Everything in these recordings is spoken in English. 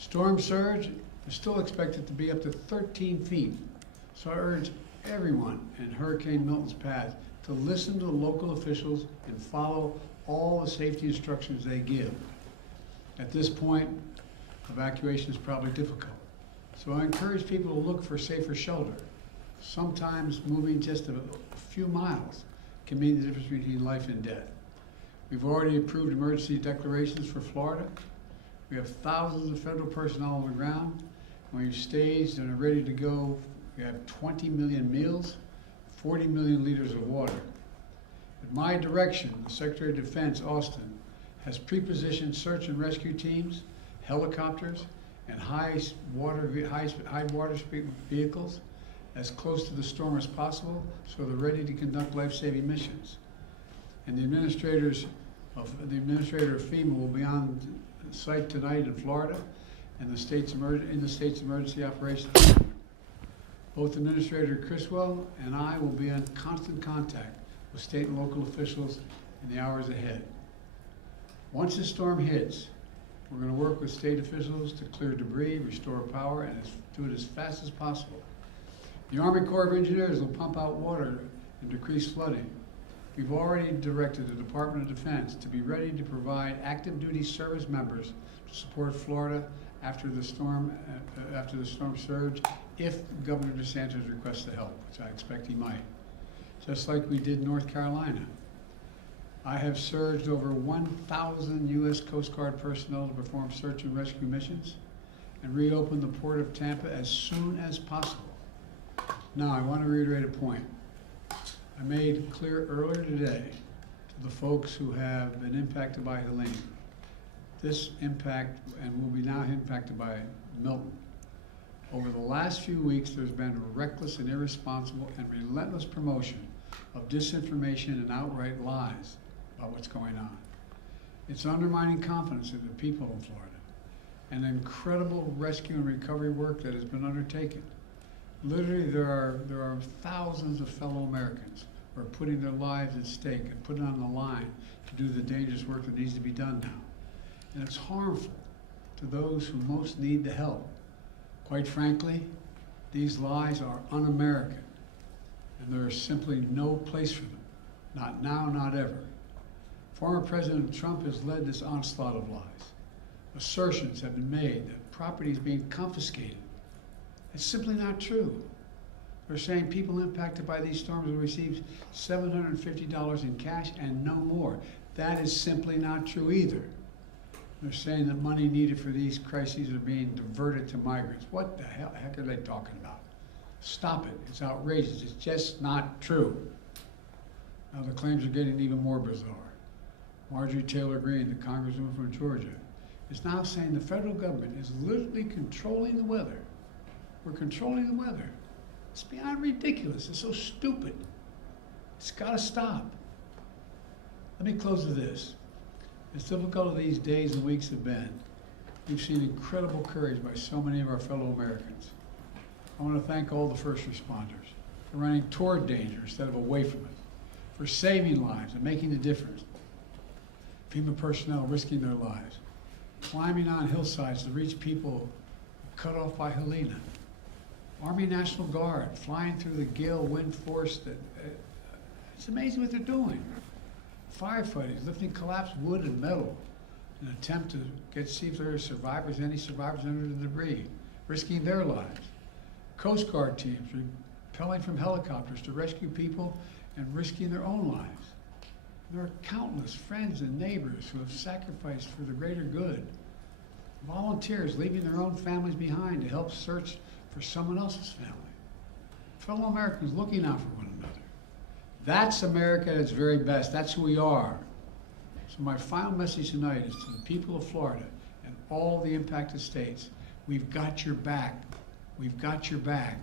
Storm surge is still expected to be up to 13 feet. So I urge everyone in Hurricane Milton's path to listen to the local officials and follow all the safety instructions they give. At this point, evacuation is probably difficult. So I encourage people to look for safer shelter. Sometimes moving just a few miles can mean the difference between life and death. We've already approved emergency declarations for Florida. We have thousands of federal personnel on the ground. We've staged and are ready to go. We have 20 million meals, 40 million liters of water. At my direction, the Secretary of Defense, Austin, has pre-positioned search and rescue teams, helicopters, and high water speed vehicles as close to the storm as possible, so they're ready to conduct life-saving missions. And the administrator of FEMA will be on site tonight in Florida, and in the state's emergency operations. Both Administrator Criswell and I will be in constant contact with state and local officials in the hours ahead. Once the storm hits, we're going to work with state officials to clear debris, restore power, and do it as fast as possible. The Army Corps of Engineers will pump out water and decrease flooding. We've already directed the Department of Defense to be ready to provide active duty service members to support Florida after the storm surge, if Governor DeSantis requests the help, which I expect he might. Just like we did North Carolina. I have surged over 1,000 U.S. Coast Guard personnel to perform search and rescue missions and reopen the Port of Tampa as soon as possible. Now, I want to reiterate a point. I made clear earlier today to the folks who have been impacted by Helene, this impact, and will be now impacted by Milton. Over the last few weeks, there's been a reckless and irresponsible and relentless promotion of disinformation and outright lies about what's going on. It's undermining confidence in the people of Florida and incredible rescue and recovery work that has been undertaken. Literally, there are thousands of fellow Americans who are putting their lives at stake and putting on the line to do the dangerous work that needs to be done now. And it's harmful to those who most need the help. Quite frankly, these lies are un-American, and there is simply no place for them. Not now, not ever. Former President Trump has led this onslaught of lies. Assertions have been made that property is being confiscated. It's simply not true. They're saying people impacted by these storms will receive $750 in cash and no more. That is simply not true either. They're saying that money needed for these crises are being diverted to migrants. What the heck are they talking about? Stop it. It's outrageous. It's just not true. Now the claims are getting even more bizarre. Marjorie Taylor Greene, the congresswoman from Georgia, is now saying the federal government is literally controlling the weather. We're controlling the weather. It's beyond ridiculous. It's so stupid. It's got to stop. Let me close with this. As difficult as these days and weeks have been, we've seen incredible courage by so many of our fellow Americans. I want to thank all the first responders for running toward danger instead of away from it, for saving lives and making a difference. FEMA personnel risking their lives, climbing on hillsides to reach people cut off by Helene. Army National Guard flying through the gale wind force. It's amazing what they're doing. Firefighters lifting collapsed wood and metal in an attempt to see if there are any survivors under the debris, risking their lives. Coast Guard teams rappelling from helicopters to rescue people and risking their own lives. There are countless friends and neighbors who have sacrificed for the greater good. Volunteers leaving their own families behind to help search for someone else's family. Fellow Americans looking out for one another. That's America at its very best. That's who we are. So my final message tonight is to the people of Florida and all the impacted states. We've got your back. We've got your back.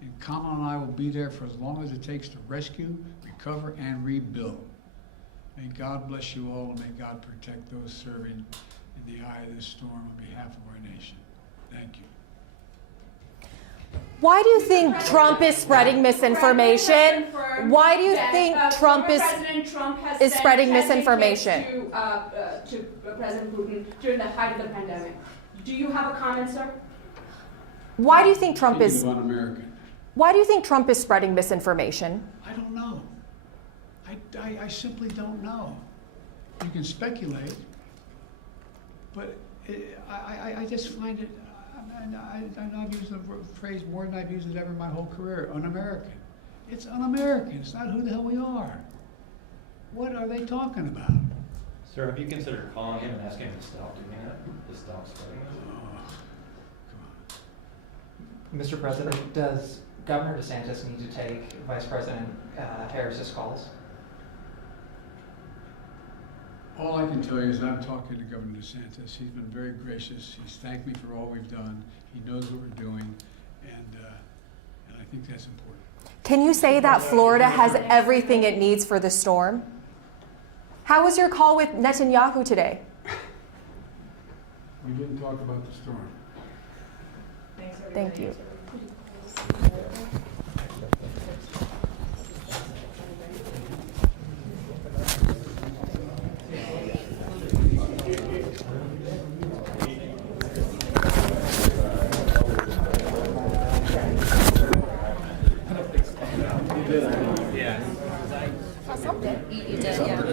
And Kamala and I will be there for as long as it takes to rescue, recover, and rebuild. May God bless you all, and may God protect those serving in the eye of this storm on behalf of our nation. Thank you. Why do you think Trump is spreading misinformation? Why do you think Trump is spreading misinformation? To President Putin during the height of the pandemic. Do you have a comment, sir? Why do you think Trump Speaking is? of un-American, Why do you think Trump is spreading misinformation? I don't know. I simply don't know. You can speculate, but I just find it, I've used the phrase more than I've used it ever in my whole career, un-American. It's un-American, it's not who the hell we are. What are they talking about? Sir, have you considered calling him and asking him to stop doing that? To stop spreading it? Oh, come on. Mr. President, does Governor DeSantis need to take Vice President Harris's calls? All I can tell you is I'm talking to Governor DeSantis. He's been very gracious. He's thanked me for all we've done. He knows what we're doing, and I think that's important. Can you say that Florida has everything it needs for the storm? How was your call with Netanyahu today? We didn't talk about the storm. Thank you. You did, yeah.